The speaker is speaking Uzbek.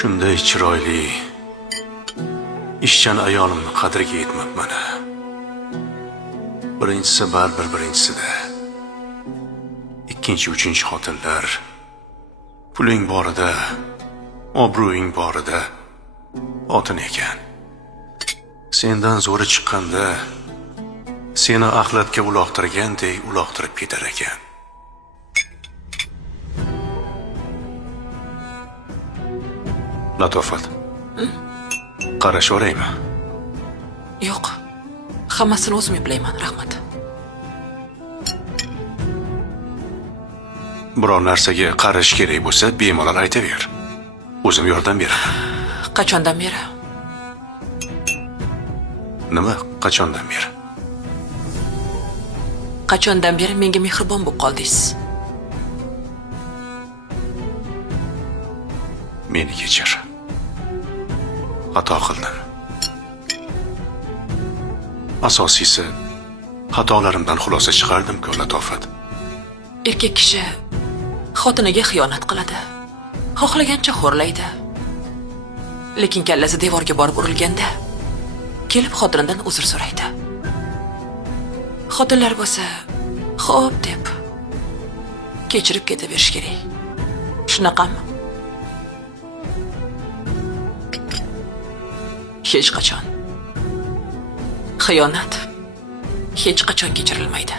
Shunday chiroyli, ishchan ayolimni qadriga yetmabman. Birinchisi baribir birinchisida. Ikkinchi, uchinchi xotinlar. Puling borida, obro'ying borida xotin ekan. Sendan zo'ri chiqqanda seni axlatga uloqtirgandek uloqtirib ketar ekan. Latofat. Qarashaveraymi? Yo'q. Hammasini o'zim eplayman, rahmat. Biror narsaga qarash kerak bo'lsa, bemalol aytaver. O'zim yordam beraman. Qachondan beri? Nima? Qachondan beri? Qachondan beri menga mehribon bo'lib qoldingiz? Meni kechir. Xato qildim. Asosiysi, xatolarimdan xulosa chiqardim-ku, Latofat. Erkak kishi xotiniga xiyonat qiladi. Xohlagancha xo'rlaydi. Lekin kallasi devorga borib urilganda kelib xotinidan uzr so'raydi. Xotinlar bo'lsa, xo'p deb kechirib ketaverish kerak. Shunaqami? Hech qachon. Xiyonat hech qachon kechirilmaydi.